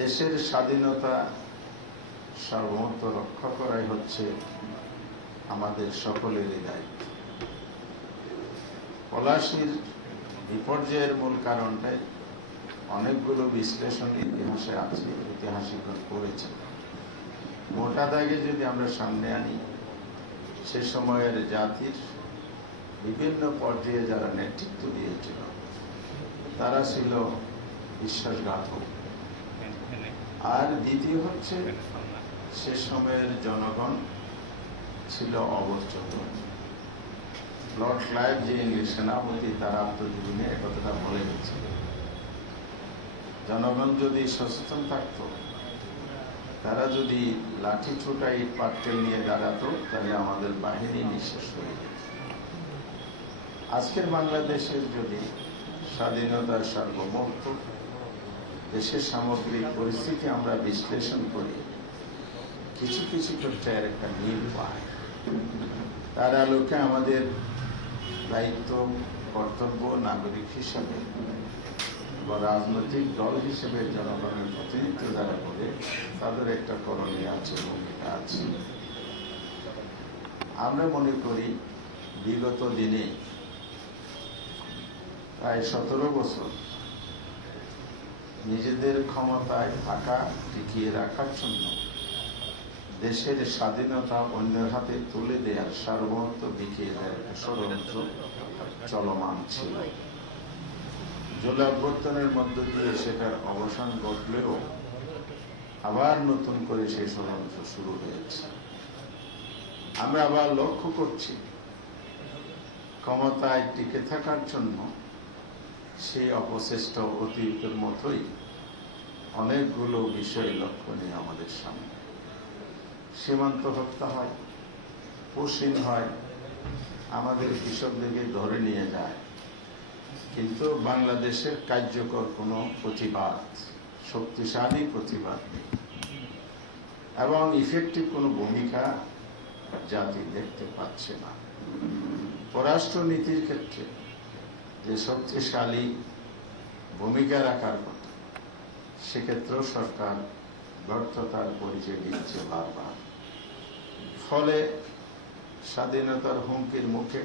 দেশের স্বাধীনতা সার্বভৌমত্ব রক্ষা করাই হচ্ছে আমাদের সকলেরই দায়িত্ব। পলাশীর বিপর্যয়ের মূল কারণটাই অনেকগুলো বিশ্লেষণ ইতিহাসে আছে, ঐতিহাসিকগণ করেছে। মোটা দাগে যদি আমরা সামনে আনি, সে সময়ের জাতির বিভিন্ন পর্যায়ে যারা নেতৃত্ব দিয়েছিল তারা ছিল বিশ্বাসঘাতক। আর দ্বিতীয় হচ্ছে, সে সময়ের জনগণ ছিল অবচেতন। লর্ড ক্লাইভ যে ইংলিশ সেনাপতি, তার আত্মজীবনে একথাটা বলে গেছে, জনগণ যদি সচেতন থাকত, তারা যদি লাঠি ছোটা ইট পাটকেল নিয়ে দাঁড়াতো, তাহলে আমাদের বাহিনী নিঃশেষ হয়ে যেত। আজকের বাংলাদেশের যদি স্বাধীনতার সার্বভৌমত্ব, দেশের সামগ্রিক পরিস্থিতি আমরা বিশ্লেষণ করি, কিছু কিছু ক্ষেত্রে একটা মিল পায়। তার আলোকে আমাদের দায়িত্ব, কর্তব্য নাগরিক হিসাবে বা রাজনৈতিক দল হিসেবে জনগণের প্রতিনিধিত্ব যারা করে, তাদের একটা করণীয় আছে, ভূমিকা আছে। আমরা মনে করি বিগত দিনে প্রায় 17 বছর নিজেদের ক্ষমতায় থাকা টিকিয়ে রাখার জন্য দেশের স্বাধীনতা অন্যের হাতে তুলে দেওয়ার, সার্বভৌমত্ব বিকিয়ে দেওয়ার ষড়যন্ত্র চলমান ছিল। জুলাই অভ্যুত্থানের মধ্য দিয়ে সেটার অবসান ঘটলেও আবার নতুন করে সেই ষড়যন্ত্র শুরু হয়েছে। আমরা আবার লক্ষ্য করছি, ক্ষমতায় টিকে থাকার জন্য সেই অপচেষ্টা অতীতের মতোই অনেকগুলো বিষয় লক্ষণীয় আমাদের সামনে। সীমান্ত হত্যা হয়, পুশিন হয়, আমাদের কৃষকদেরকে ধরে নিয়ে যায়, কিন্তু বাংলাদেশের কার্যকর কোনো প্রতিবাদ, শক্তিশালী প্রতিবাদ নেই এবং ইফেক্টিভ কোনো ভূমিকা জাতি দেখতে পাচ্ছে না। পররাষ্ট্রনীতির ক্ষেত্রে যে শক্তিশালী ভূমিকা রাখার কথা, সেক্ষেত্রেও সরকার ব্যর্থতার পরিচয় দিচ্ছে বারবার। ফলে স্বাধীনতার হুমকির মুখে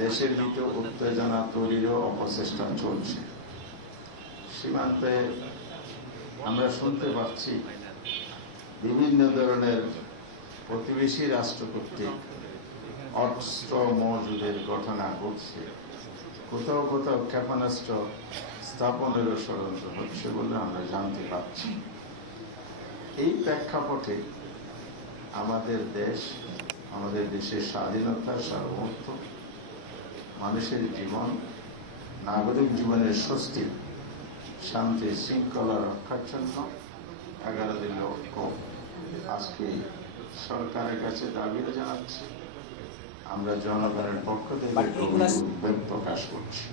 দেশের ভিতর উত্তেজনা তৈরিরও অপচেষ্টা চলছে। সীমান্তে আমরা শুনতে পাচ্ছি বিভিন্ন ধরনের প্রতিবেশী রাষ্ট্র কর্তৃক অস্ত্র মজুদের ঘটনা ঘটছে, কোথাও কোথাও ক্ষেপণাস্ত্র স্থাপনেরও ষড়যন্ত্র হচ্ছে বলে আমরা জানতে পারছি। এই প্রেক্ষাপটে আমাদের দেশ, আমাদের দেশের স্বাধীনতা, সার্বভৌমত্ব, মানুষের জীবন, নাগরিক জীবনের স্বস্তি, শান্তি, শৃঙ্খলা রক্ষার জন্য 11 দিন ঐক্য আজকে সরকারের কাছে দাবিও জানাচ্ছি। আমরা জনগণের পক্ষ থেকে উদ্বেগ প্রকাশ করছি।